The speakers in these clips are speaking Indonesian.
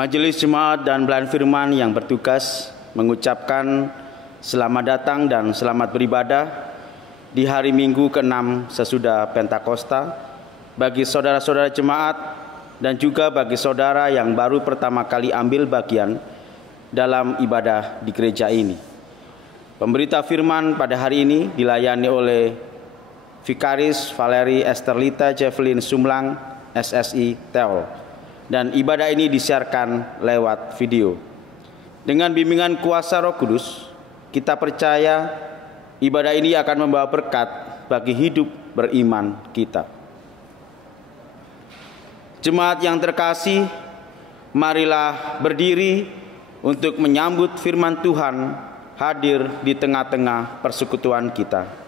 Majelis Jemaat dan Pelayan Firman yang bertugas mengucapkan selamat datang dan selamat beribadah di hari Minggu ke-6 sesudah Pentakosta bagi saudara-saudara jemaat dan juga bagi saudara yang baru pertama kali ambil bagian dalam ibadah di gereja ini. Pemberita firman pada hari ini dilayani oleh Vikaris Valeri Esterlita Jevelin Sumlang, SSI Teol. Dan ibadah ini disiarkan lewat video. Dengan bimbingan kuasa Roh Kudus, kita percaya ibadah ini akan membawa berkat bagi hidup beriman kita. Jemaat yang terkasih, marilah berdiri untuk menyambut firman Tuhan hadir di tengah-tengah persekutuan kita.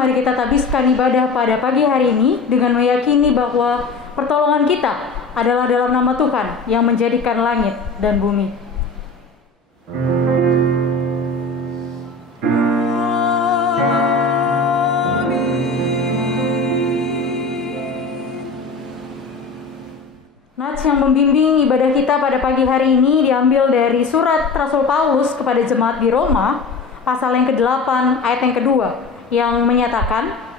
Mari kita habiskan ibadah pada pagi hari ini dengan meyakini bahwa pertolongan kita adalah dalam nama Tuhan yang menjadikan langit dan bumi. Nats yang membimbing ibadah kita pada pagi hari ini diambil dari surat Rasul Paulus kepada jemaat di Roma, pasal yang ke-8 ayat yang kedua, yang menyatakan,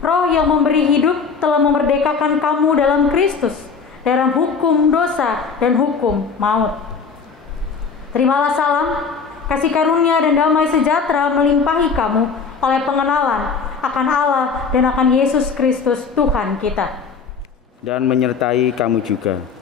Roh yang memberi hidup telah memerdekakan kamu dalam Kristus, dari hukum dosa dan hukum maut. Terimalah salam, kasih karunia dan damai sejahtera melimpahi kamu oleh pengenalan akan Allah dan akan Yesus Kristus Tuhan kita. Dan menyertai kamu juga.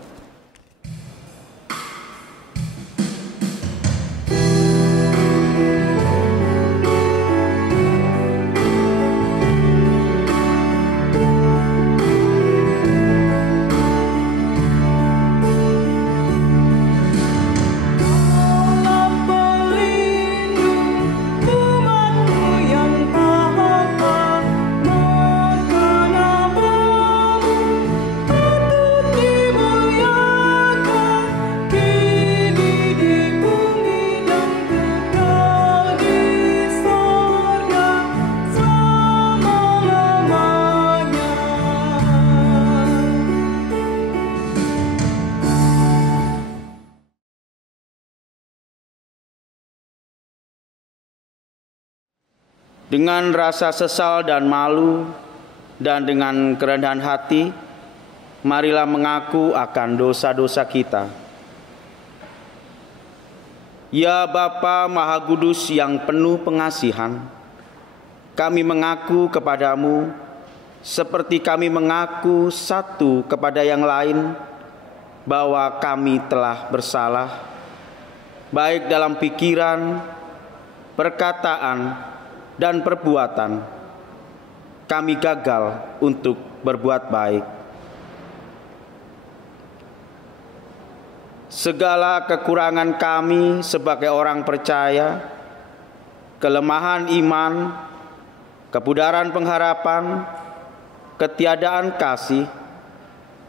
Dengan rasa sesal dan malu dan dengan kerendahan hati, marilah mengaku akan dosa-dosa kita. Ya Bapa Maha Kudus yang penuh pengasihan, kami mengaku kepadamu seperti kami mengaku satu kepada yang lain bahwa kami telah bersalah, baik dalam pikiran, perkataan, dan perbuatan. Kami gagal untuk berbuat baik. Segala kekurangan kami sebagai orang percaya, kelemahan iman, kepudaran pengharapan, ketiadaan kasih,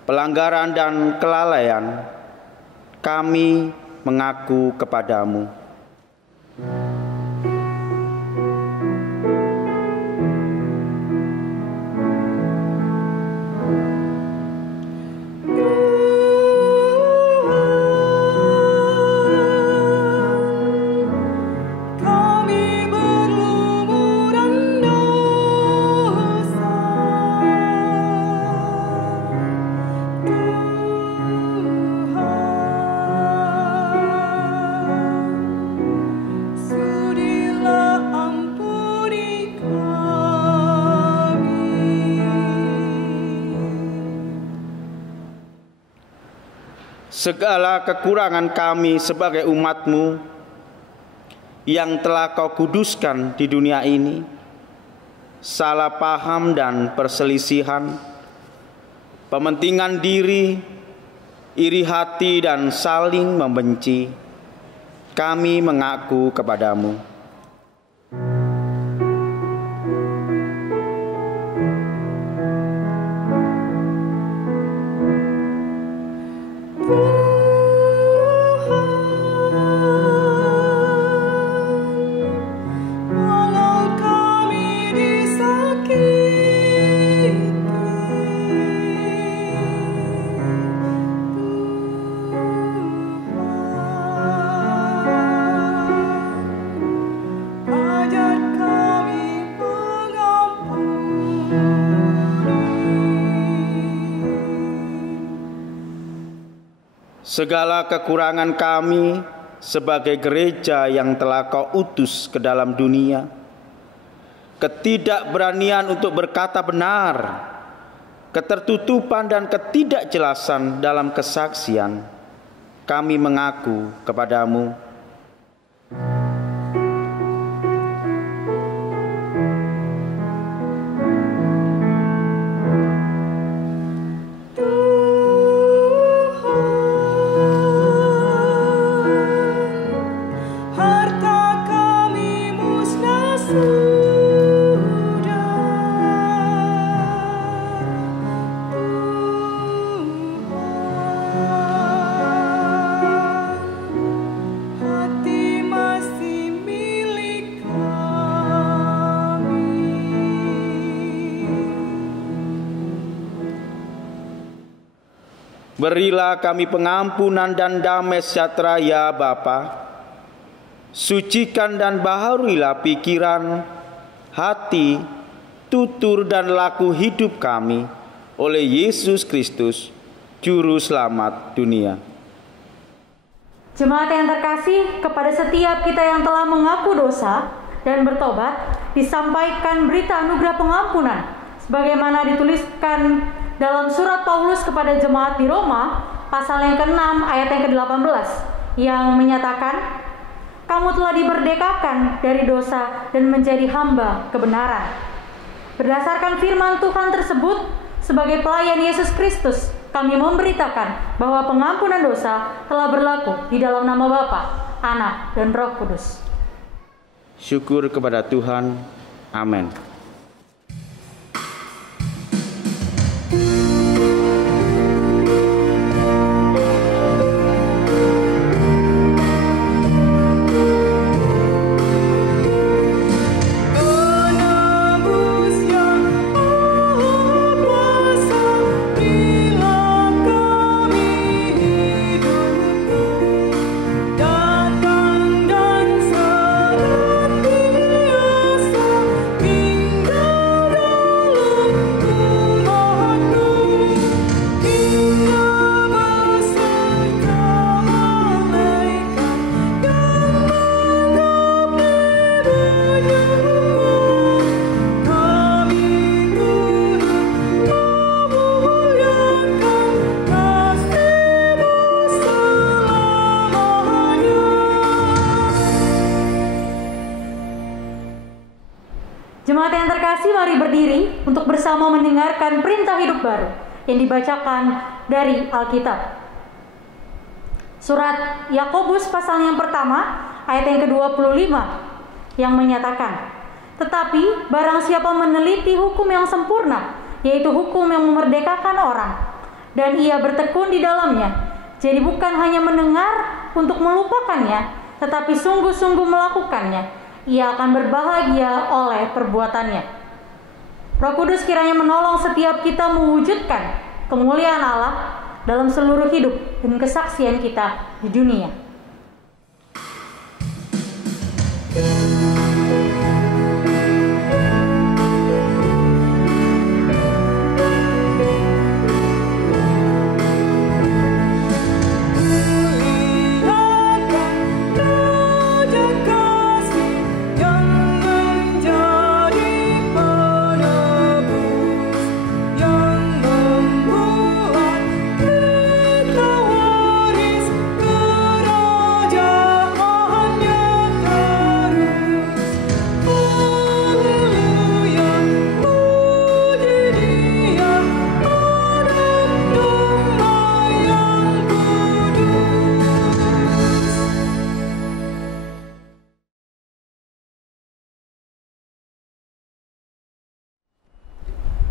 pelanggaran dan kelalaian, kami mengaku kepadamu. Segala kekurangan kami sebagai umat-Mu yang telah Kau kuduskan di dunia ini, salah paham dan perselisihan, pementingan diri, iri hati dan saling membenci, kami mengaku kepadamu. Segala kekurangan kami sebagai gereja yang telah Kau utus ke dalam dunia, ketidakberanian untuk berkata benar, ketertutupan dan ketidakjelasan dalam kesaksian, kami mengaku kepadamu. Berilah kami pengampunan dan damai sejahtera ya Bapa. Sucikan dan baharuilah pikiran, hati, tutur dan laku hidup kami oleh Yesus Kristus, Juru Selamat dunia. Jemaat yang terkasih, kepada setiap kita yang telah mengaku dosa dan bertobat, disampaikan berita anugerah pengampunan, sebagaimana dituliskan dalam surat Paulus kepada jemaat di Roma, pasal yang ke-6 ayat yang ke-18, yang menyatakan, kamu telah diberdekakan dari dosa dan menjadi hamba kebenaran. Berdasarkan firman Tuhan tersebut, sebagai pelayan Yesus Kristus, kami memberitakan bahwa pengampunan dosa telah berlaku di dalam nama Bapa, Anak, dan Roh Kudus. Syukur kepada Tuhan. Amin. Datang dan senantiasa berdiri untuk bersama mendengarkan perintah hidup baru yang dibacakan dari Alkitab. Surat Yakobus pasal yang pertama ayat yang ke-25 yang menyatakan, "Tetapi barang siapa meneliti hukum yang sempurna, yaitu hukum yang memerdekakan orang, dan ia bertekun di dalamnya, jadi bukan hanya mendengar untuk melupakannya, tetapi sungguh-sungguh melakukannya, ia akan berbahagia oleh perbuatannya." Roh Kudus kiranya menolong setiap kita mewujudkan kemuliaan Allah dalam seluruh hidup dan kesaksian kita di dunia.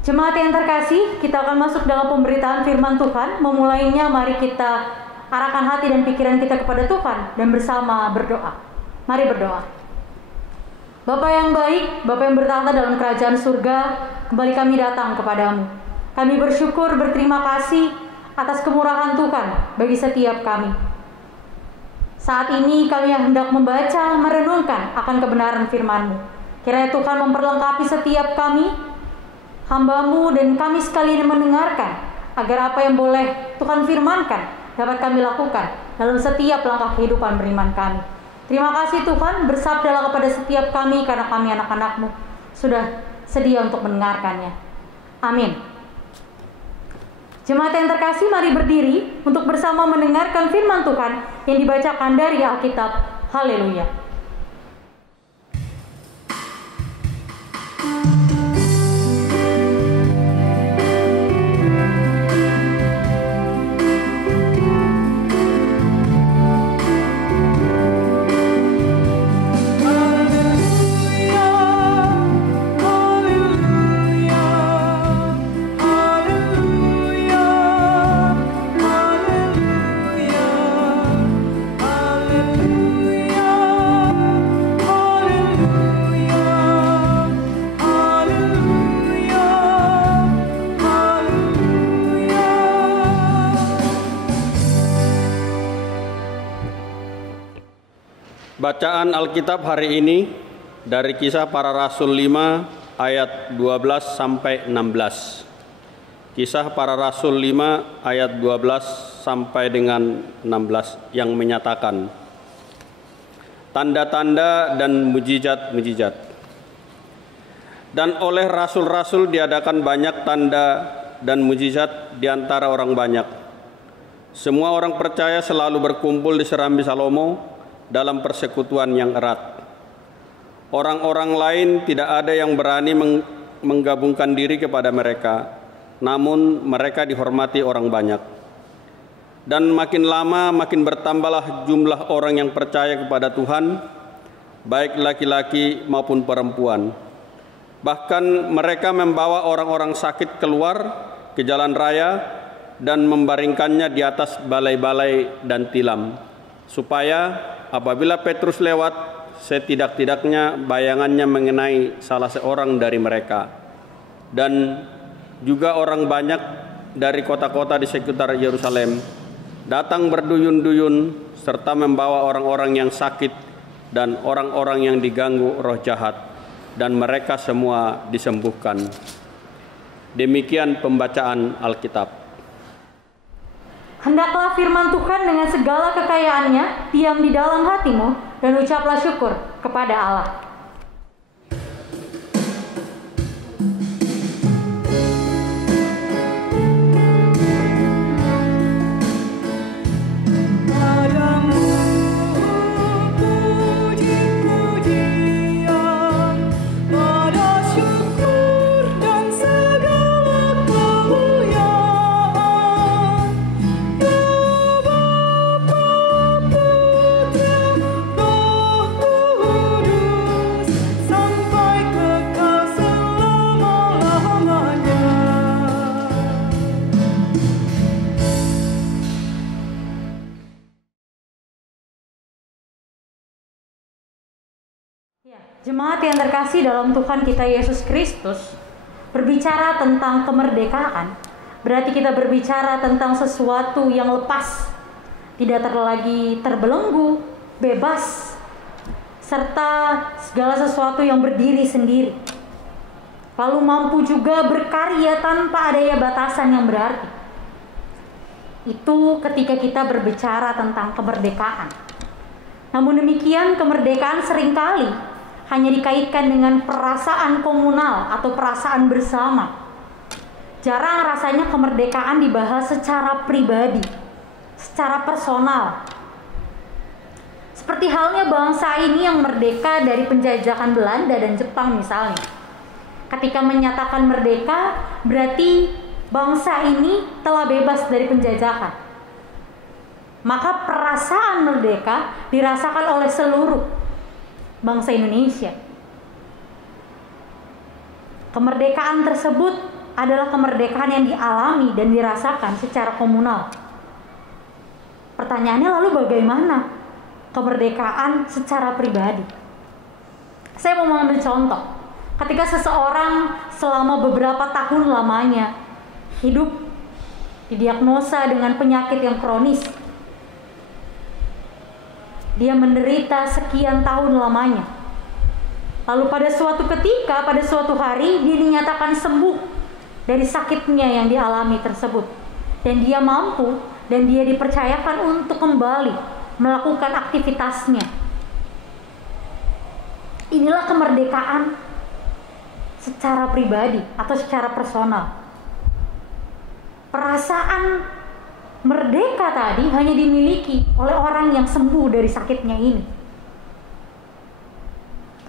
Jemaat yang terkasih, kita akan masuk dalam pemberitaan firman Tuhan. Memulainya, mari kita arahkan hati dan pikiran kita kepada Tuhan dan bersama berdoa. Mari berdoa. Bapa yang baik, Bapa yang bertahta dalam kerajaan surga, kembali kami datang kepadamu. Kami bersyukur, berterima kasih atas kemurahan Tuhan bagi setiap kami. Saat ini kami hendak membaca, merenungkan akan kebenaran firman-Mu. Kiranya Tuhan memperlengkapi setiap kami, hamba-Mu dan kami sekalian yang mendengarkan, agar apa yang boleh Tuhan firmankan dapat kami lakukan dalam setiap langkah kehidupan beriman kami. Terima kasih Tuhan, bersabdalah kepada setiap kami karena kami anak-anak-Mu sudah sedia untuk mendengarkannya. Amin. Jemaat yang terkasih, mari berdiri untuk bersama mendengarkan firman Tuhan yang dibacakan dari Alkitab. Haleluya. Bacaan Alkitab hari ini dari Kisah Para Rasul 5 ayat 12 sampai 16. Kisah Para Rasul 5 ayat 12 sampai dengan 16 yang menyatakan tanda-tanda dan mujizat-mujizat. Dan oleh rasul-rasul diadakan banyak tanda dan mujizat di antara orang banyak. Semua orang percaya selalu berkumpul di Serambi Salomo dalam persekutuan yang erat. Orang-orang lain tidak ada yang berani menggabungkan diri kepada mereka, namun mereka dihormati orang banyak. Dan makin lama makin bertambahlah jumlah orang yang percaya kepada Tuhan, baik laki-laki maupun perempuan. Bahkan mereka membawa orang-orang sakit keluar ke jalan raya dan membaringkannya di atas balai-balai dan tilam, supaya apabila Petrus lewat, setidak-tidaknya bayangannya mengenai salah seorang dari mereka. Dan juga orang banyak dari kota-kota di sekitar Yerusalem datang berduyun-duyun serta membawa orang-orang yang sakit dan orang-orang yang diganggu roh jahat, dan mereka semua disembuhkan. Demikian pembacaan Alkitab. Hendaklah firman Tuhan dengan segala kekayaannya diam di dalam hatimu dan ucaplah syukur kepada Allah. Puji-pujian pada syukur Jemaat yang terkasih dalam Tuhan kita Yesus Kristus, berbicara tentang kemerdekaan berarti kita berbicara tentang sesuatu yang lepas, tidak lagi terbelenggu, bebas, serta segala sesuatu yang berdiri sendiri. Lalu mampu juga berkarya tanpa adanya batasan yang berarti. Itu ketika kita berbicara tentang kemerdekaan. Namun demikian, kemerdekaan seringkali hanya dikaitkan dengan perasaan komunal atau perasaan bersama. Jarang rasanya kemerdekaan dibahas secara pribadi, secara personal. Seperti halnya bangsa ini yang merdeka dari penjajahan Belanda dan Jepang misalnya. Ketika menyatakan merdeka, berarti bangsa ini telah bebas dari penjajahan. Maka perasaan merdeka dirasakan oleh seluruh bangsa Indonesia. Kemerdekaan tersebut adalah kemerdekaan yang dialami dan dirasakan secara komunal. Pertanyaannya lalu bagaimana kemerdekaan secara pribadi? Saya mau mengambil contoh. Ketika seseorang selama beberapa tahun lamanya hidup didiagnosa dengan penyakit yang kronis, dia menderita sekian tahun lamanya. Lalu pada suatu ketika, pada suatu hari dia dinyatakan sembuh dari sakitnya yang dialami tersebut, dan dia mampu dan dia dipercayakan untuk kembali melakukan aktivitasnya. Inilah kemerdekaan secara pribadi atau secara personal. Perasaan merdeka tadi hanya dimiliki oleh orang yang sembuh dari sakitnya ini.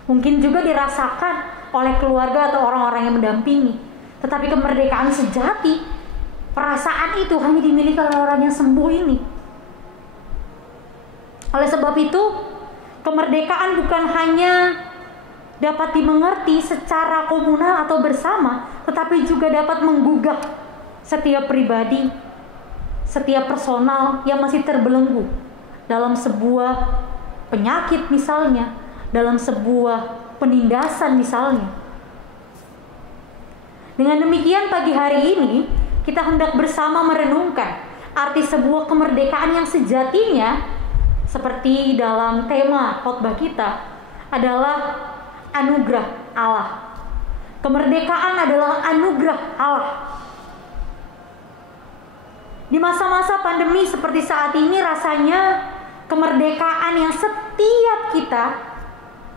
Mungkin juga dirasakan oleh keluarga atau orang-orang yang mendampingi. Tetapi kemerdekaan sejati, perasaan itu hanya dimiliki oleh orang yang sembuh ini. Oleh sebab itu, kemerdekaan bukan hanya dapat dimengerti secara komunal atau bersama, tetapi juga dapat menggugah setiap pribadi, setiap personal yang masih terbelenggu dalam sebuah penyakit misalnya, dalam sebuah penindasan misalnya. Dengan demikian pagi hari ini kita hendak bersama merenungkan arti sebuah kemerdekaan yang sejatinya seperti dalam tema khotbah kita adalah anugerah Allah. Kemerdekaan adalah anugerah Allah. Di masa-masa pandemi seperti saat ini rasanya kemerdekaan yang setiap kita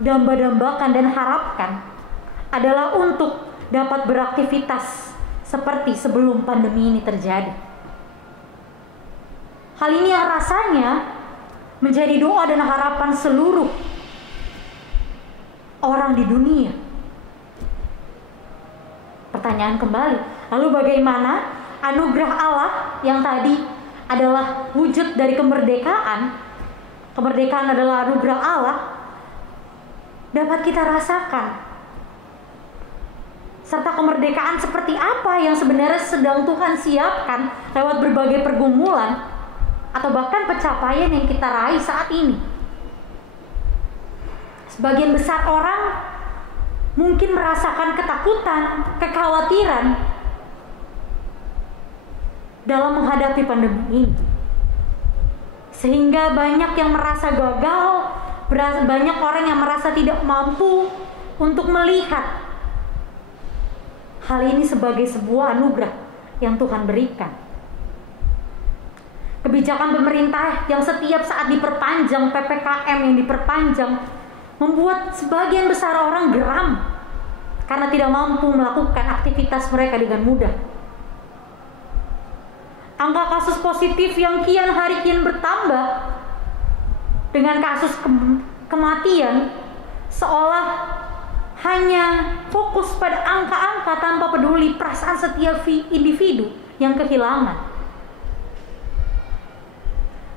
damba-dambakan dan harapkan adalah untuk dapat beraktivitas seperti sebelum pandemi ini terjadi. Hal ini yang rasanya menjadi doa dan harapan seluruh orang di dunia. Pertanyaan kembali, lalu bagaimana anugerah Allah yang tadi adalah wujud dari kemerdekaan, kemerdekaan adalah anugerah Allah, dapat kita rasakan? Serta kemerdekaan seperti apa yang sebenarnya sedang Tuhan siapkan lewat berbagai pergumulan atau bahkan pencapaian yang kita raih saat ini. Sebagian besar orang mungkin merasakan ketakutan, kekhawatiran dalam menghadapi pandemi ini. Sehingga banyak yang merasa gagal, banyak orang yang merasa tidak mampu untuk melihat hal ini sebagai sebuah anugerah yang Tuhan berikan. Kebijakan pemerintah yang setiap saat diperpanjang, PPKM yang diperpanjang, membuat sebagian besar orang geram karena tidak mampu melakukan aktivitas mereka dengan mudah. Angka kasus positif yang kian hari kian bertambah dengan kasus kematian seolah hanya fokus pada angka-angka tanpa peduli perasaan setiap individu yang kehilangan.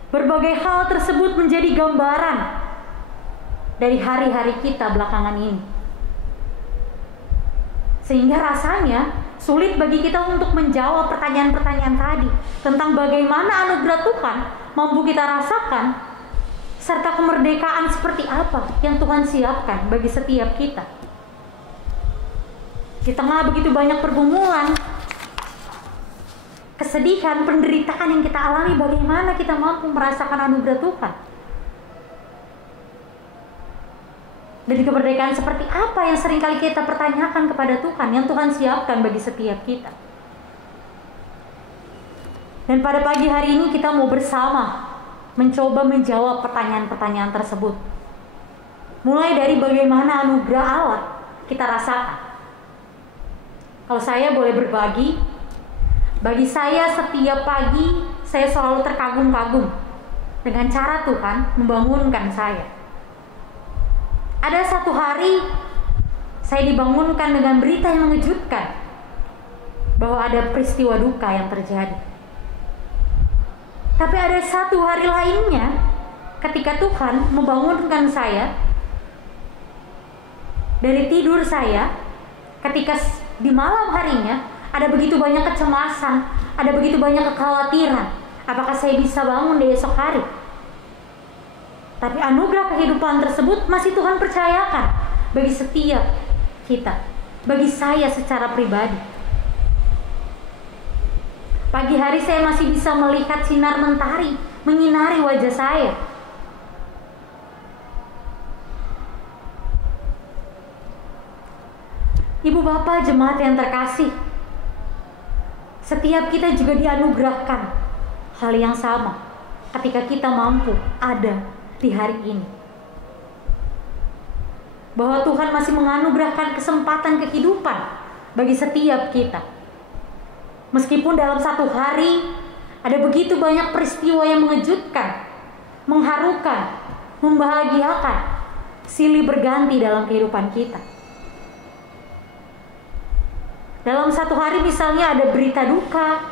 Berbagai hal tersebut menjadi gambaran dari hari-hari kita belakangan ini. Sehingga rasanya sulit bagi kita untuk menjawab pertanyaan-pertanyaan tadi tentang bagaimana anugerah Tuhan mampu kita rasakan serta kemerdekaan seperti apa yang Tuhan siapkan bagi setiap kita. Di tengah begitu banyak pergumulan, kesedihan, penderitaan yang kita alami, bagaimana kita mampu merasakan anugerah Tuhan? Dan kemerdekaan seperti apa yang seringkali kita pertanyakan kepada Tuhan, yang Tuhan siapkan bagi setiap kita. Dan pada pagi hari ini kita mau bersama mencoba menjawab pertanyaan-pertanyaan tersebut. Mulai dari bagaimana anugerah Allah kita rasakan. Kalau saya boleh berbagi, bagi saya setiap pagi saya selalu terkagum-kagum dengan cara Tuhan membangunkan saya. Ada satu hari saya dibangunkan dengan berita yang mengejutkan bahwa ada peristiwa duka yang terjadi. Tapi ada satu hari lainnya ketika Tuhan membangunkan saya dari tidur saya, ketika di malam harinya ada begitu banyak kecemasan, ada begitu banyak kekhawatiran, apakah saya bisa bangun di esok hari? Tapi anugerah kehidupan tersebut masih Tuhan percayakan bagi setiap kita, bagi saya secara pribadi. Pagi hari saya masih bisa melihat sinar mentari menyinari wajah saya. Ibu bapak jemaat yang terkasih, setiap kita juga dianugerahkan hal yang sama ketika kita mampu ada di hari ini. Bahwa Tuhan masih menganugerahkan kesempatan kehidupan bagi setiap kita. Meskipun dalam satu hari ada begitu banyak peristiwa yang mengejutkan, mengharukan, membahagiakan, silih berganti dalam kehidupan kita. Dalam satu hari misalnya ada berita duka,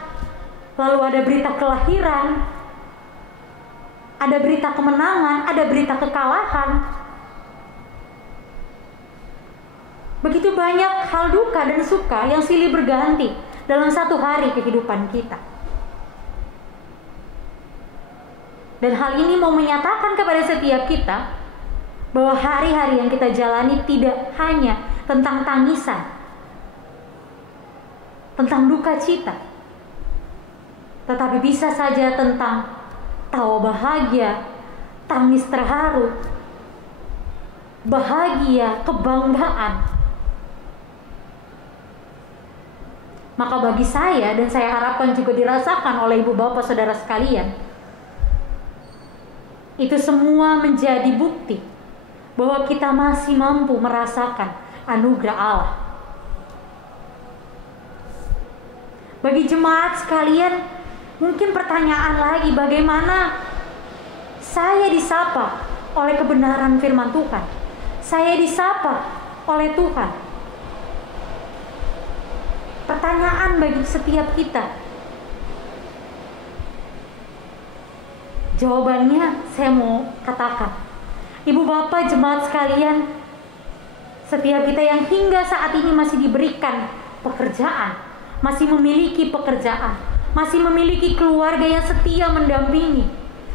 lalu ada berita kelahiran, ada berita kemenangan, ada berita kekalahan. Begitu banyak hal duka dan suka yang silih berganti dalam satu hari kehidupan kita. Dan hal ini mau menyatakan kepada setiap kita bahwa hari-hari yang kita jalani tidak hanya tentang tangisan, tentang duka cita, tetapi bisa saja tentang tawa bahagia, tangis terharu, bahagia, kebanggaan. Maka bagi saya, dan saya harapkan juga dirasakan oleh ibu bapak saudara sekalian, itu semua menjadi bukti bahwa kita masih mampu merasakan anugerah Allah. Bagi jemaat sekalian, mungkin pertanyaan lagi, bagaimana saya disapa oleh kebenaran firman Tuhan? Saya disapa oleh Tuhan. Pertanyaan bagi setiap kita. Jawabannya saya mau katakan, ibu bapak jemaat sekalian, setiap kita yang hingga saat ini masih diberikan pekerjaan, masih memiliki pekerjaan, masih memiliki keluarga yang setia mendampingi,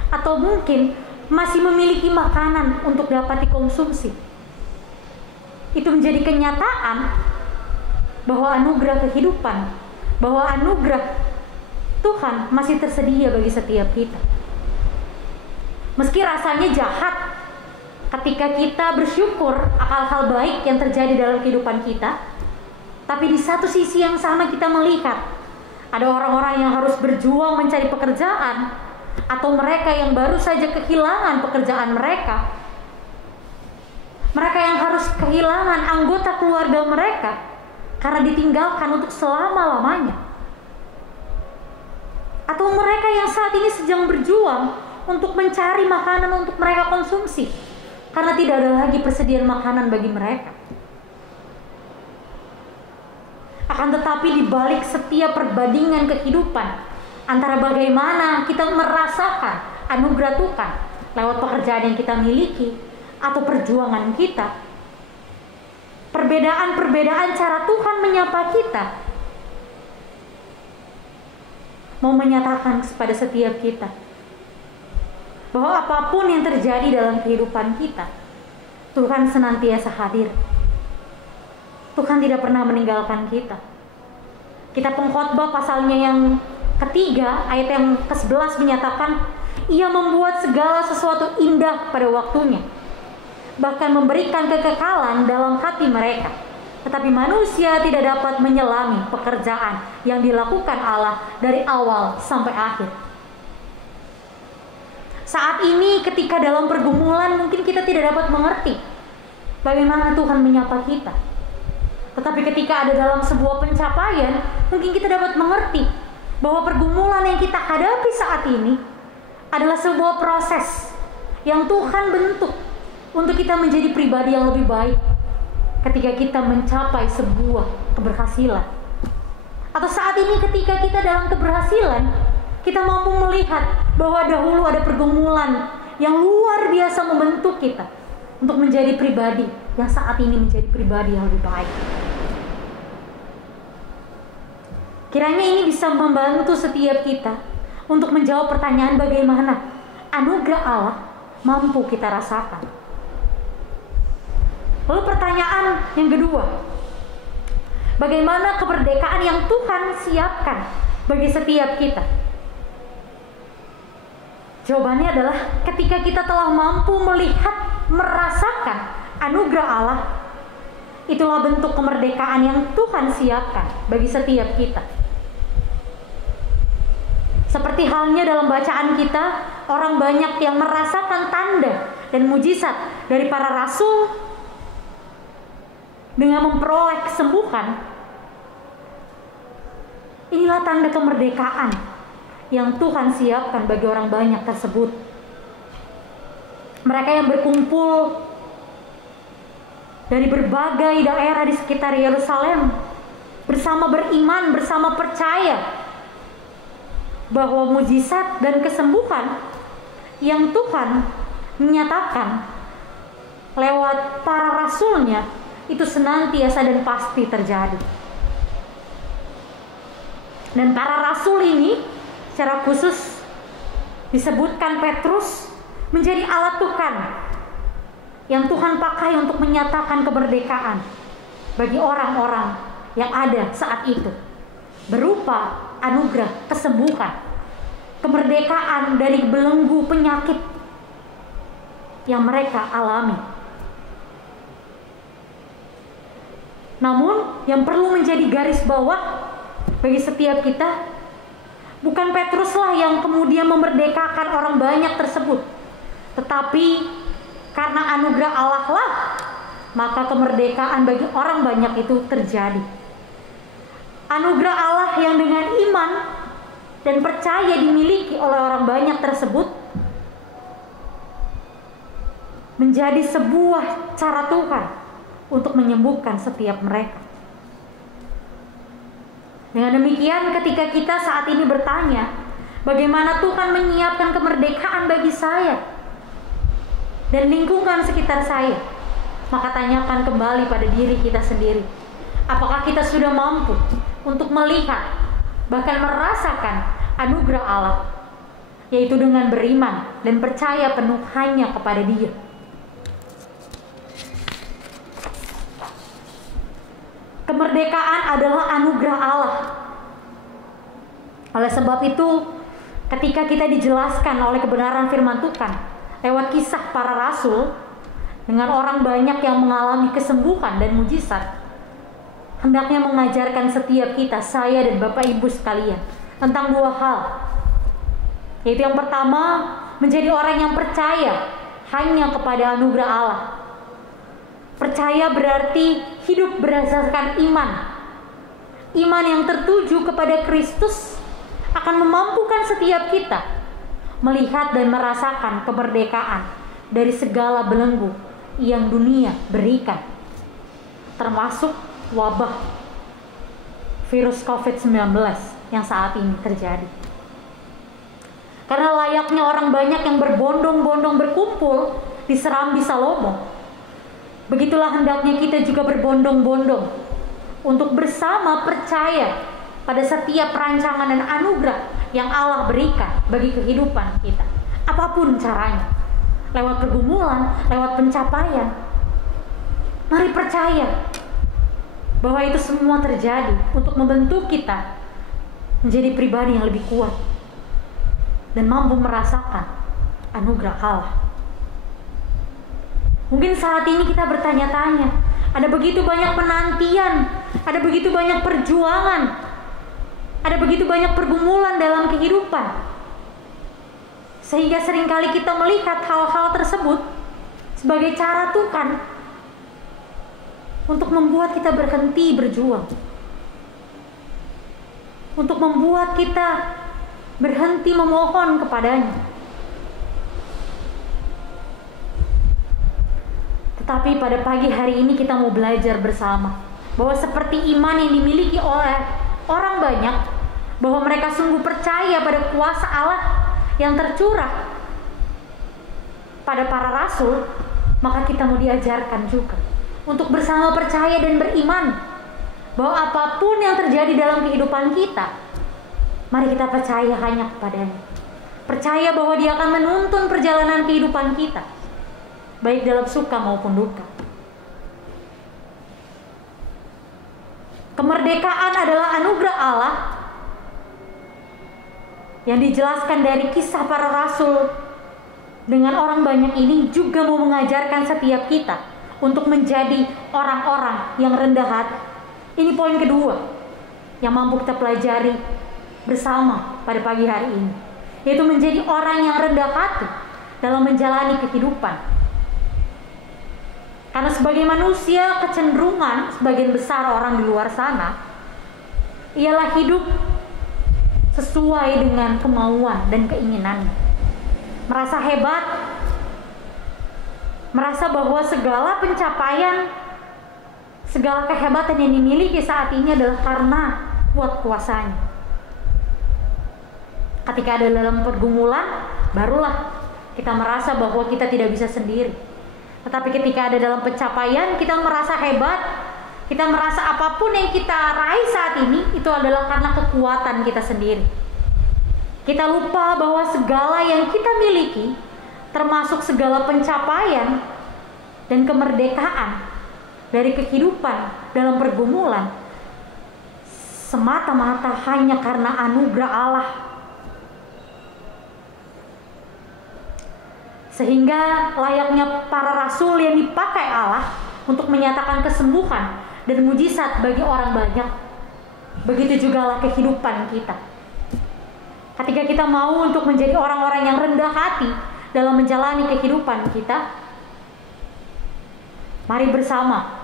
atau mungkin masih memiliki makanan untuk dapat dikonsumsi, itu menjadi kenyataan bahwa anugerah kehidupan, bahwa anugerah Tuhan masih tersedia bagi setiap kita. Meski rasanya jahat ketika kita bersyukur akan hal baik yang terjadi dalam kehidupan kita, tapi di satu sisi yang sama kita melihat ada orang-orang yang harus berjuang mencari pekerjaan, atau mereka yang baru saja kehilangan pekerjaan mereka, mereka yang harus kehilangan anggota keluarga mereka karena ditinggalkan untuk selama-lamanya, atau mereka yang saat ini sedang berjuang untuk mencari makanan untuk mereka konsumsi karena tidak ada lagi persediaan makanan bagi mereka. Akan tetapi di balik setiap perbandingan kehidupan antara bagaimana kita merasakan anugerah Tuhan lewat pekerjaan yang kita miliki atau perjuangan kita, perbedaan-perbedaan cara Tuhan menyapa kita mau menyatakan kepada setiap kita bahwa apapun yang terjadi dalam kehidupan kita, Tuhan senantiasa hadir. Tuhan tidak pernah meninggalkan kita. Kitab Pengkhotbah pasalnya yang ketiga, ayat yang ke-11 menyatakan, Ia membuat segala sesuatu indah pada waktunya, bahkan memberikan kekekalan dalam hati mereka. Tetapi manusia tidak dapat menyelami pekerjaan yang dilakukan Allah dari awal sampai akhir. Saat ini ketika dalam pergumulan mungkin kita tidak dapat mengerti bagaimana Tuhan menyapa kita. Tetapi ketika ada dalam sebuah pencapaian, mungkin kita dapat mengerti bahwa pergumulan yang kita hadapi saat ini adalah sebuah proses yang Tuhan bentuk untuk kita menjadi pribadi yang lebih baik ketika kita mencapai sebuah keberhasilan. Atau saat ini ketika kita dalam keberhasilan, kita mampu melihat bahwa dahulu ada pergumulan yang luar biasa membentuk kita untuk menjadi pribadi yang saat ini menjadi pribadi yang lebih baik. Kiranya ini bisa membantu setiap kita untuk menjawab pertanyaan bagaimana anugerah Allah mampu kita rasakan. Lalu pertanyaan yang kedua, bagaimana kemerdekaan yang Tuhan siapkan bagi setiap kita? Jawabannya adalah ketika kita telah mampu melihat, merasakan anugerah Allah, itulah bentuk kemerdekaan yang Tuhan siapkan bagi setiap kita. Seperti halnya dalam bacaan kita, orang banyak yang merasakan tanda dan mujizat dari para rasul dengan memperoleh kesembuhan. Inilah tanda kemerdekaan yang Tuhan siapkan bagi orang banyak tersebut. Mereka yang berkumpul dari berbagai daerah di sekitar Yerusalem, bersama beriman, bersama percaya bahwa mujizat dan kesembuhan yang Tuhan menyatakan lewat para rasulnya itu senantiasa dan pasti terjadi. Dan para rasul ini secara khusus disebutkan Petrus menjadi alat Tuhan yang Tuhan pakai untuk menyatakan kemerdekaan bagi orang-orang yang ada saat itu, berupa anugerah kesembuhan, kemerdekaan dari belenggu penyakit yang mereka alami. Namun yang perlu menjadi garis bawah bagi setiap kita, bukan Petruslah yang kemudian memerdekakan orang banyak tersebut, tetapi karena anugerah Allah lah, maka kemerdekaan bagi orang banyak itu terjadi. Anugerah Allah yang dengan iman dan percaya dimiliki oleh orang banyak tersebut menjadi sebuah cara Tuhan untuk menyembuhkan setiap mereka. Dengan demikian, ketika kita saat ini bertanya, bagaimana Tuhan menyiapkan kemerdekaan bagi saya dan lingkungan sekitar saya, maka tanyakan kembali pada diri kita sendiri. Apakah kita sudah mampu untuk melihat, bahkan merasakan anugerah Allah, yaitu dengan beriman dan percaya penuh hanya kepada Dia. Kemerdekaan adalah anugerah Allah. Oleh sebab itu, ketika kita dijelaskan oleh kebenaran firman Tuhan lewat kisah para rasul dengan orang banyak yang mengalami kesembuhan dan mujizat, hendaknya mengajarkan setiap kita, saya dan Bapak Ibu sekalian, tentang dua hal. Yaitu yang pertama, menjadi orang yang percaya hanya kepada anugerah Allah. Percaya berarti hidup berdasarkan iman. Iman yang tertuju kepada Kristus akan memampukan setiap kita melihat dan merasakan kemerdekaan dari segala belenggu yang dunia berikan, termasuk wabah virus COVID-19 yang saat ini terjadi. Karena layaknya orang banyak yang berbondong-bondong berkumpul di Serambi Salomo, begitulah hendaknya kita juga berbondong-bondong untuk bersama percaya pada setiap rancangan dan anugerah yang Allah berikan bagi kehidupan kita. apapun caranya, lewat pergumulan, lewat pencapaian. Mari percaya bahwa itu semua terjadi untuk membentuk kita menjadi pribadi yang lebih kuat dan mampu merasakan anugerah Allah. Mungkin saat ini kita bertanya-tanya, ada begitu banyak penantian, ada begitu banyak perjuangan, ada begitu banyak pergumulan dalam kehidupan, sehingga seringkali kita melihat hal-hal tersebut sebagai cara Tuhan untuk membuat kita berhenti berjuang, untuk membuat kita berhenti memohon kepadanya. Tetapi pada pagi hari ini kita mau belajar bersama bahwa seperti iman yang dimiliki oleh orang banyak, bahwa mereka sungguh percaya pada kuasa Allah yang tercurah pada para rasul, maka kita mau diajarkan juga untuk bersama percaya dan beriman bahwa apapun yang terjadi dalam kehidupan kita, mari kita percaya hanya kepadanya. Percaya bahwa Dia akan menuntun perjalanan kehidupan kita, baik dalam suka maupun duka. Kemerdekaan adalah anugerah Allah yang dijelaskan dari kisah para rasul dengan orang banyak ini, juga mau mengajarkan setiap kita untuk menjadi orang-orang yang rendah hati. Ini poin kedua yang mampu kita pelajari bersama pada pagi hari ini, yaitu menjadi orang yang rendah hati dalam menjalani kehidupan. Karena sebagai manusia, kecenderungan sebagian besar orang di luar sana ialah hidup sesuai dengan kemauan dan keinginannya, merasa hebat, merasa bahwa segala pencapaian, segala kehebatan yang dimiliki saat ini adalah karena kuat kuasanya. Ketika ada dalam pergumulan, barulah kita merasa bahwa kita tidak bisa sendiri. Tetapi ketika ada dalam pencapaian, kita merasa hebat, kita merasa apapun yang kita raih saat ini itu adalah karena kekuatan kita sendiri. Kita lupa bahwa segala yang kita miliki, termasuk segala pencapaian dan kemerdekaan dari kehidupan dalam pergumulan, semata-mata hanya karena anugerah Allah. Sehingga layaknya para rasul yang dipakai Allah untuk menyatakan kesembuhan dan mujizat bagi orang banyak, begitu jugalah kehidupan kita. Ketika kita mau untuk menjadi orang-orang yang rendah hati dalam menjalani kehidupan kita, mari bersama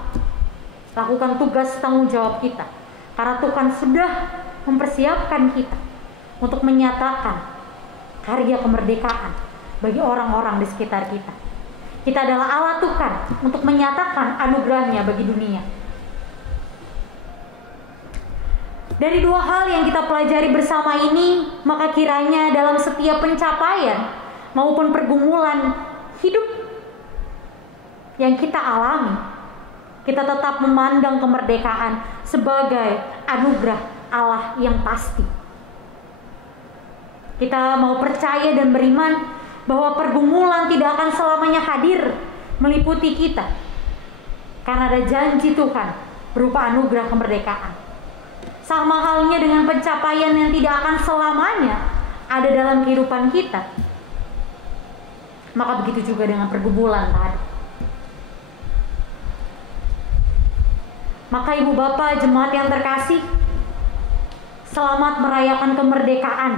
lakukan tugas tanggung jawab kita, karena Tuhan sudah mempersiapkan kita untuk menyatakan karya kemerdekaan bagi orang-orang di sekitar kita. Kita adalah alat Tuhan untuk menyatakan anugerahnya bagi dunia. Dari dua hal yang kita pelajari bersama ini, maka kiranya dalam setiap pencapaian maupun pergumulan hidup yang kita alami, kita tetap memandang kemerdekaan sebagai anugerah Allah yang pasti. Kita mau percaya dan beriman bahwa pergumulan tidak akan selamanya hadir meliputi kita, karena ada janji Tuhan berupa anugerah kemerdekaan. Sama halnya dengan pencapaian yang tidak akan selamanya ada dalam kehidupan kita, maka begitu juga dengan pergumulan tadi. Maka ibu bapak jemaat yang terkasih, selamat merayakan kemerdekaan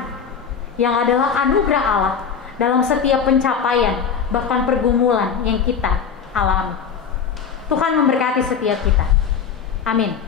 yang adalah anugerah Allah dalam setiap pencapaian, bahkan pergumulan yang kita alami. Tuhan memberkati setiap kita. Amin.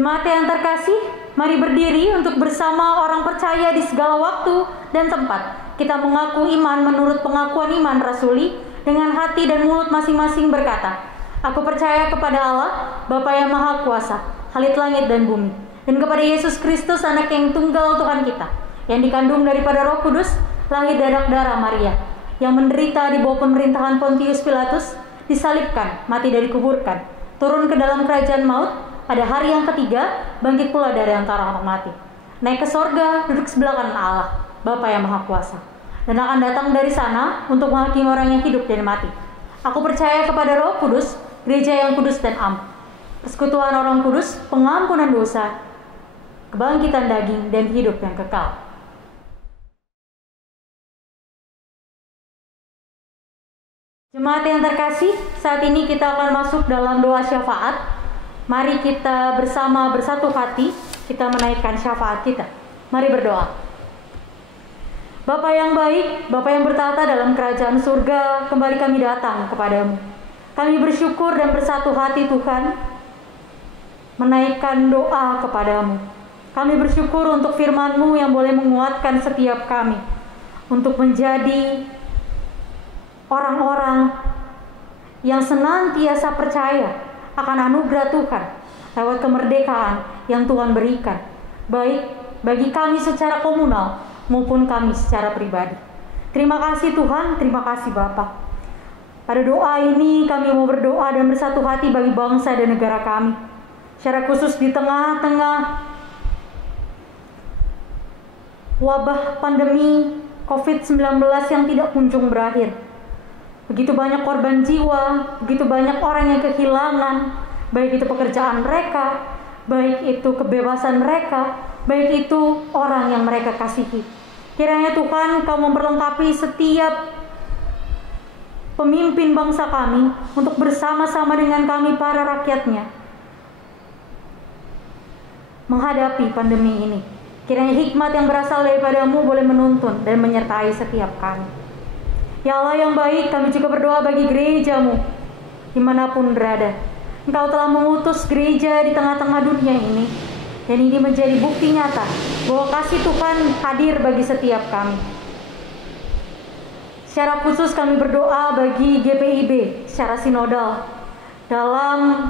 Jemaat yang terkasih, mari berdiri untuk bersama orang percaya di segala waktu dan tempat. Kita mengaku iman menurut pengakuan iman rasuli dengan hati dan mulut masing-masing berkata, aku percaya kepada Allah, Bapa yang Maha Kuasa, Khalid langit dan bumi, dan kepada Yesus Kristus, anak yang tunggal Tuhan kita, yang dikandung daripada Roh Kudus, lahir dari darah Maria, yang menderita di bawah pemerintahan Pontius Pilatus, disalibkan, mati dan dikuburkan, turun ke dalam kerajaan maut, pada hari yang ketiga, bangkit pula dari antara orang mati. Naik ke sorga, duduk sebelah kanan Allah, Bapa yang Maha Kuasa. Dan akan datang dari sana untuk menghakimi orang yang hidup dan mati. Aku percaya kepada Roh Kudus, gereja yang kudus dan am, persekutuan orang kudus, pengampunan dosa, kebangkitan daging, dan hidup yang kekal. Jemaat yang terkasih, saat ini kita akan masuk dalam doa syafaat. Mari kita bersama bersatu hati, kita menaikkan syafaat kita. Mari berdoa. Bapa yang baik, Bapa yang bertata dalam kerajaan surga, kembali kami datang kepadamu. Kami bersyukur dan bersatu hati Tuhan, menaikkan doa kepadamu. Kami bersyukur untuk firman-Mu yang boleh menguatkan setiap kami, untuk menjadi orang-orang yang senantiasa percaya akan anugerah Tuhan lewat kemerdekaan yang Tuhan berikan, baik bagi kami secara komunal maupun kami secara pribadi. Terima kasih Tuhan, terima kasih Bapa. Pada doa ini kami mau berdoa dan bersatu hati bagi bangsa dan negara kami, secara khusus di tengah-tengah wabah pandemi COVID-19 yang tidak kunjung berakhir. Begitu banyak korban jiwa, begitu banyak orang yang kehilangan, baik itu pekerjaan mereka, baik itu kebebasan mereka, baik itu orang yang mereka kasihi. Kiranya Tuhan Kau memperlengkapi setiap pemimpin bangsa kami untuk bersama-sama dengan kami para rakyatnya menghadapi pandemi ini. Kiranya hikmat yang berasal daripada-Mu boleh menuntun dan menyertai setiap kami. Ya Allah yang baik, kami juga berdoa bagi gereja-Mu dimanapun berada. Engkau telah mengutus gereja di tengah-tengah dunia ini, dan ini menjadi bukti nyata bahwa kasih Tuhan hadir bagi setiap kami. Secara khusus kami berdoa bagi GPIB secara sinodal dalam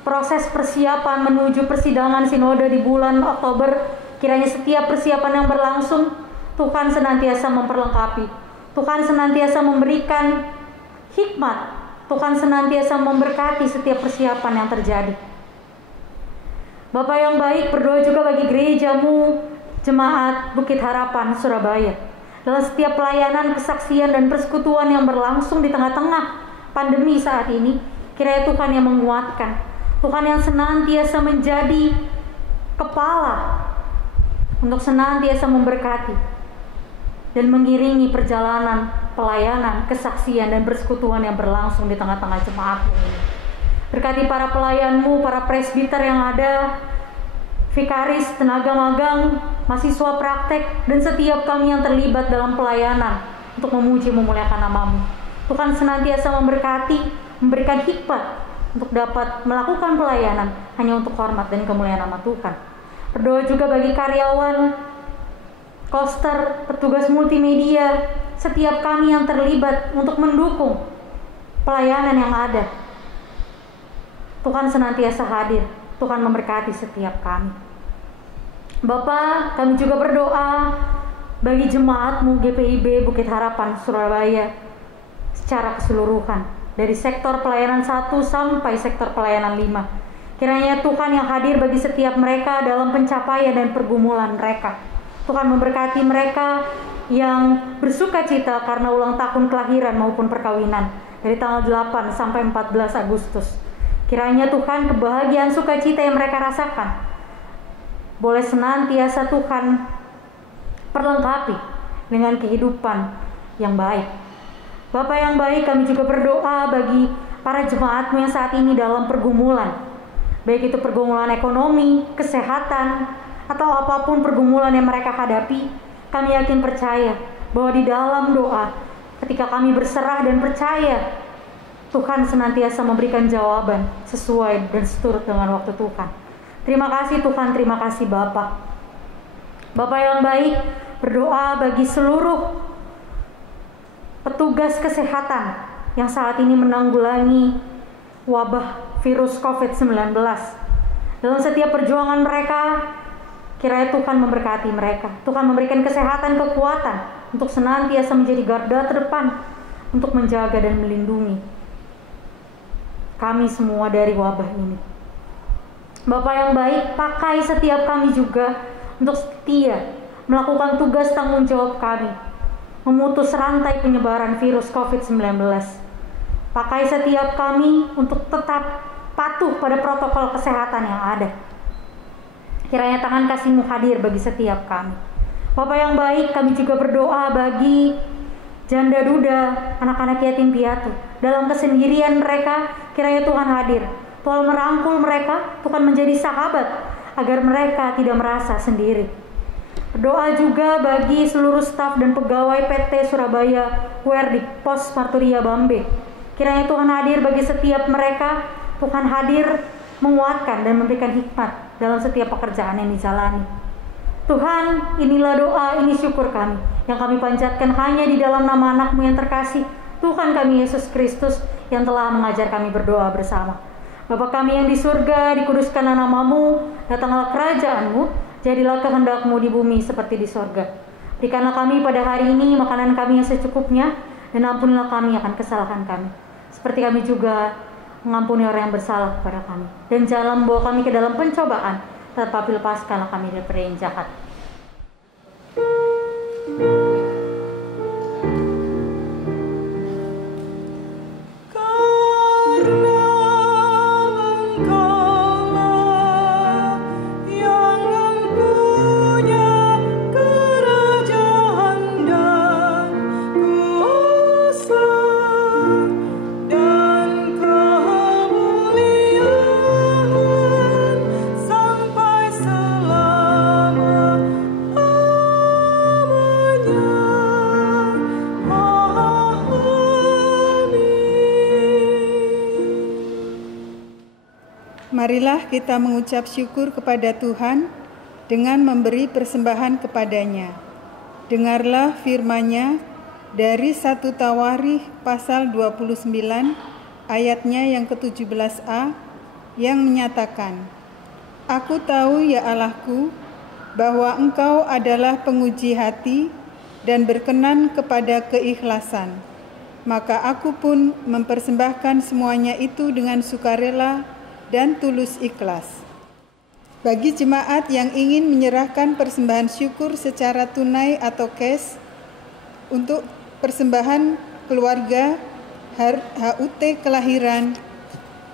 proses persiapan menuju persidangan sinode di bulan Oktober. Kiranya setiap persiapan yang berlangsung Tuhan senantiasa memperlengkapi, Tuhan senantiasa memberikan hikmat, Tuhan senantiasa memberkati setiap persiapan yang terjadi. Bapa yang baik, berdoa juga bagi gereja-Mu, Jemaat Bukit Harapan Surabaya, dalam setiap pelayanan, kesaksian, dan persekutuan yang berlangsung di tengah-tengah pandemi saat ini. Kiranya Tuhan yang menguatkan, Tuhan yang senantiasa menjadi kepala untuk senantiasa memberkati dan mengiringi perjalanan pelayanan, kesaksian, dan persekutuan yang berlangsung di tengah-tengah jemaat-Mu ini. Berkati para pelayan-Mu, para presbiter yang ada, vikaris, tenaga magang, mahasiswa praktek, dan setiap kami yang terlibat dalam pelayanan untuk memuji memuliakan nama-Mu. Tuhan senantiasa memberkati, memberikan hikmat untuk dapat melakukan pelayanan hanya untuk hormat dan kemuliaan nama Tuhan. Berdoa juga bagi karyawan, koster, petugas multimedia, setiap kami yang terlibat untuk mendukung pelayanan yang ada. Tuhan senantiasa hadir, Tuhan memberkati setiap kami. Bapa, kami juga berdoa bagi jemaat-Mu GPIB Bukit Harapan Surabaya secara keseluruhan, dari sektor pelayanan 1 sampai sektor pelayanan 5. Kiranya Tuhan yang hadir bagi setiap mereka dalam pencapaian dan pergumulan mereka. Tuhan memberkati mereka yang bersuka cita karena ulang tahun kelahiran maupun perkawinan dari tanggal 8 sampai 14 Agustus. Kiranya Tuhan kebahagiaan sukacita yang mereka rasakan boleh senantiasa Tuhan perlengkapi dengan kehidupan yang baik. Bapa yang baik, kami juga berdoa bagi para jemaat-Mu yang saat ini dalam pergumulan, baik itu pergumulan ekonomi, kesehatan, atau apapun pergumulan yang mereka hadapi. Kami yakin percaya bahwa di dalam doa, ketika kami berserah dan percaya, Tuhan senantiasa memberikan jawaban sesuai dan seturut dengan waktu Tuhan. Terima kasih Tuhan, terima kasih Bapa. Bapa yang baik, berdoa bagi seluruh petugas kesehatan yang saat ini menanggulangi wabah virus COVID-19. Dalam setiap perjuangan mereka, kiranya Tuhan memberkati mereka. Tuhan memberikan kesehatan, kekuatan untuk senantiasa menjadi garda terdepan untuk menjaga dan melindungi kami semua dari wabah ini. Bapa yang baik, pakai setiap kami juga untuk setia melakukan tugas tanggung jawab kami, memutus rantai penyebaran virus COVID-19. Pakai setiap kami untuk tetap patuh pada protokol kesehatan yang ada. Kiranya tangan kasih-Mu hadir bagi setiap kami. Bapa yang baik, kami juga berdoa bagi janda duda, anak-anak yatim piatu. Dalam kesendirian mereka, kiranya Tuhan hadir. Tuhan merangkul mereka, Tuhan menjadi sahabat, agar mereka tidak merasa sendiri. Berdoa juga bagi seluruh staf dan pegawai PT Surabaya Werdik Pos Marturia Bambe. Kiranya Tuhan hadir bagi setiap mereka, Tuhan hadir menguatkan dan memberikan hikmat dalam setiap pekerjaan yang dijalani. Tuhan, inilah doa, ini syukur kami, yang kami panjatkan hanya di dalam nama anak-Mu yang terkasih, Tuhan kami Yesus Kristus, yang telah mengajar kami berdoa bersama. Bapa kami yang di surga, dikuduskanlah nama-Mu, datanglah kerajaan-Mu, jadilah kehendak-Mu di bumi seperti di surga. Berikanlah kami pada hari ini makanan kami yang secukupnya, dan ampunilah kami akan kesalahan kami, seperti kami juga mengampuni orang yang bersalah kepada kami. Dan janganlah membawa kami ke dalam pencobaan, tetapi lepaskanlah kami dari yang jahat. Marilah kita mengucap syukur kepada Tuhan dengan memberi persembahan kepadanya. Dengarlah firman-Nya dari 1 Tawarikh pasal 29 ayatnya yang ke-17a yang menyatakan, Aku tahu ya Allahku bahwa Engkau adalah penguji hati dan berkenan kepada keikhlasan. Maka aku pun mempersembahkan semuanya itu dengan sukarela dan tulus ikhlas. Bagi jemaat yang ingin menyerahkan persembahan syukur secara tunai atau cash untuk persembahan keluarga, HUT kelahiran,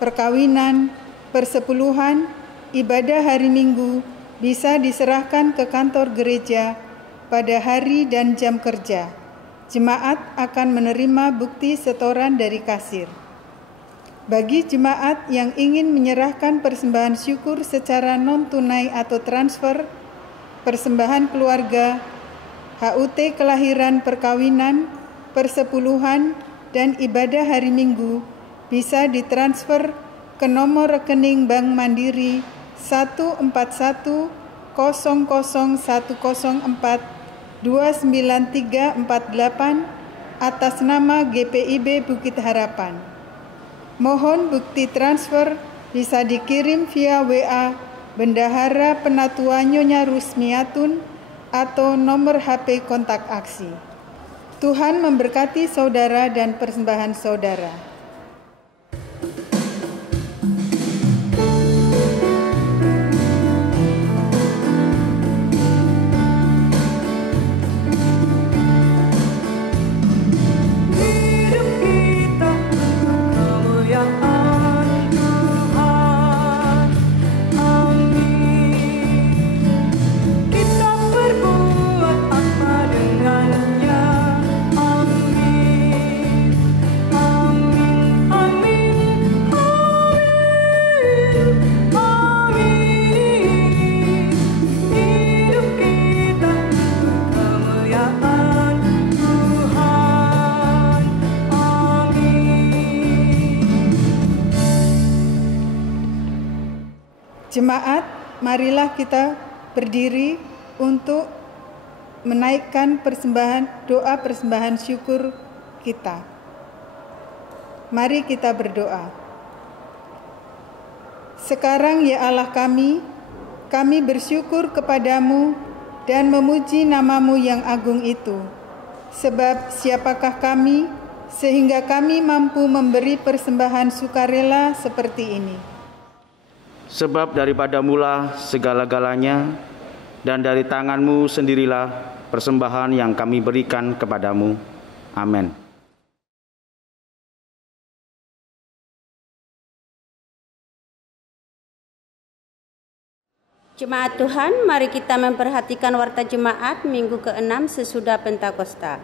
perkawinan, persepuluhan, ibadah hari Minggu bisa diserahkan ke kantor gereja pada hari dan jam kerja. Jemaat akan menerima bukti setoran dari kasir. Bagi jemaat yang ingin menyerahkan persembahan syukur secara non-tunai atau transfer, persembahan keluarga, HUT kelahiran, perkawinan, persepuluhan, dan ibadah hari Minggu bisa ditransfer ke nomor rekening Bank Mandiri 1410104294348 atas nama GPIB Bukit Harapan. Mohon bukti transfer bisa dikirim via WA Bendahara Penatua Nyonya Rusmiatun atau nomor HP kontak aksi. Tuhan memberkati saudara dan persembahan saudara. Jemaat marilah kita berdiri untuk menaikkan doa persembahan syukur kita. Mari kita berdoa. Sekarang ya Allah kami bersyukur kepadamu dan memuji nama-Mu yang agung itu. Sebab siapakah kami sehingga kami mampu memberi persembahan sukarela seperti ini? Sebab daripada-Mulah segala-galanya, dan dari tangan-Mu sendirilah persembahan yang kami berikan kepadamu. Amin. Jemaat Tuhan, mari kita memperhatikan warta jemaat minggu ke-6 sesudah Pentakosta.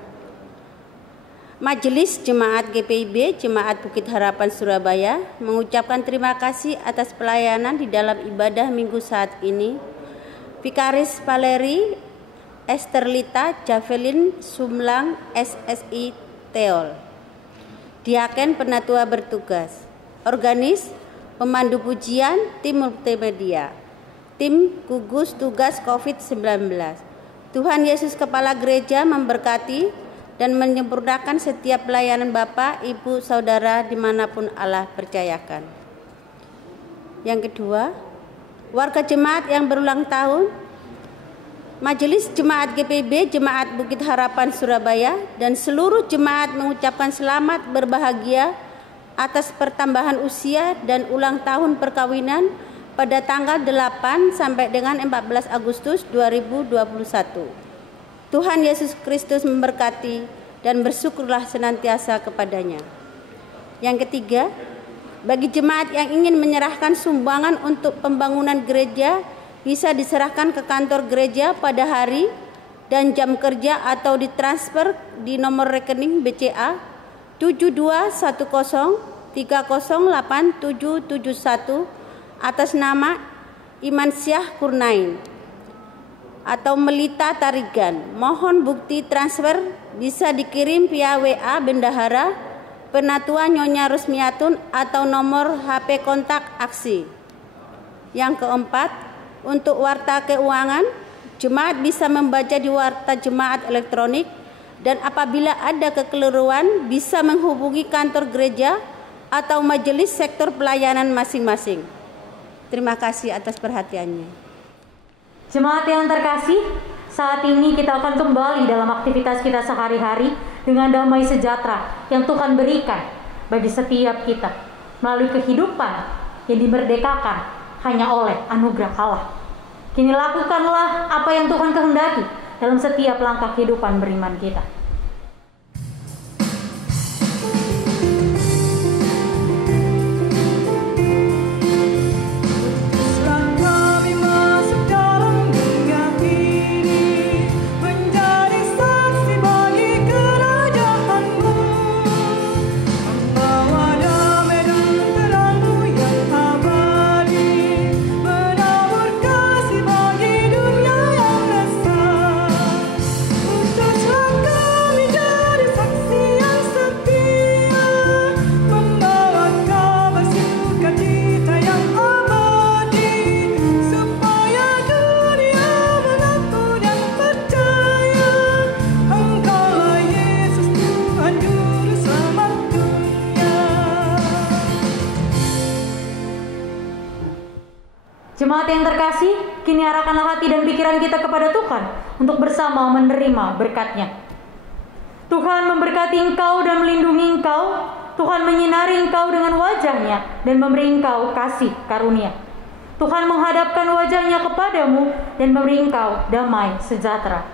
Majelis Jemaat GPIB Jemaat Bukit Harapan Surabaya mengucapkan terima kasih atas pelayanan di dalam ibadah minggu saat ini. Vikaris Valeri Esterlita Javelin Sumlang SSI Teol, Diaken Penatua bertugas, Organis, Pemandu pujian, Tim multimedia, Tim gugus tugas COVID-19. Tuhan Yesus Kepala Gereja memberkati dan menyempurnakan setiap pelayanan Bapak, Ibu, Saudara dimanapun Allah percayakan. Yang kedua, warga jemaat yang berulang tahun, Majelis Jemaat GPIB Jemaat Bukit Harapan Surabaya dan seluruh jemaat mengucapkan selamat berbahagia atas pertambahan usia dan ulang tahun perkawinan pada tanggal 8 sampai dengan 14 Agustus 2021. Tuhan Yesus Kristus memberkati dan bersyukurlah senantiasa kepadanya. Yang ketiga, bagi jemaat yang ingin menyerahkan sumbangan untuk pembangunan gereja bisa diserahkan ke kantor gereja pada hari dan jam kerja atau ditransfer di nomor rekening BCA 7210308771 atas nama Imansyah Kurnain atau Melita Tarigan. Mohon bukti transfer bisa dikirim via WA Bendahara Penatua Nyonya Rusmiatun atau nomor HP kontak aksi. Yang keempat, untuk warta keuangan, jemaat bisa membaca di warta jemaat elektronik dan apabila ada kekeliruan bisa menghubungi kantor gereja atau majelis sektor pelayanan masing-masing. Terima kasih atas perhatiannya. Jemaat yang terkasih, saat ini kita akan kembali dalam aktivitas kita sehari-hari dengan damai sejahtera yang Tuhan berikan bagi setiap kita melalui kehidupan yang dimerdekakan hanya oleh anugerah Allah. Kini lakukanlah apa yang Tuhan kehendaki dalam setiap langkah kehidupan beriman kita. Jemaat yang terkasih, kini arahkanlah hati dan pikiran kita kepada Tuhan untuk bersama menerima berkat-Nya. Tuhan memberkati engkau dan melindungi engkau. Tuhan menyinari engkau dengan wajah-Nya dan memberi engkau kasih karunia. Tuhan menghadapkan wajah-Nya kepadamu dan memberi engkau damai sejahtera.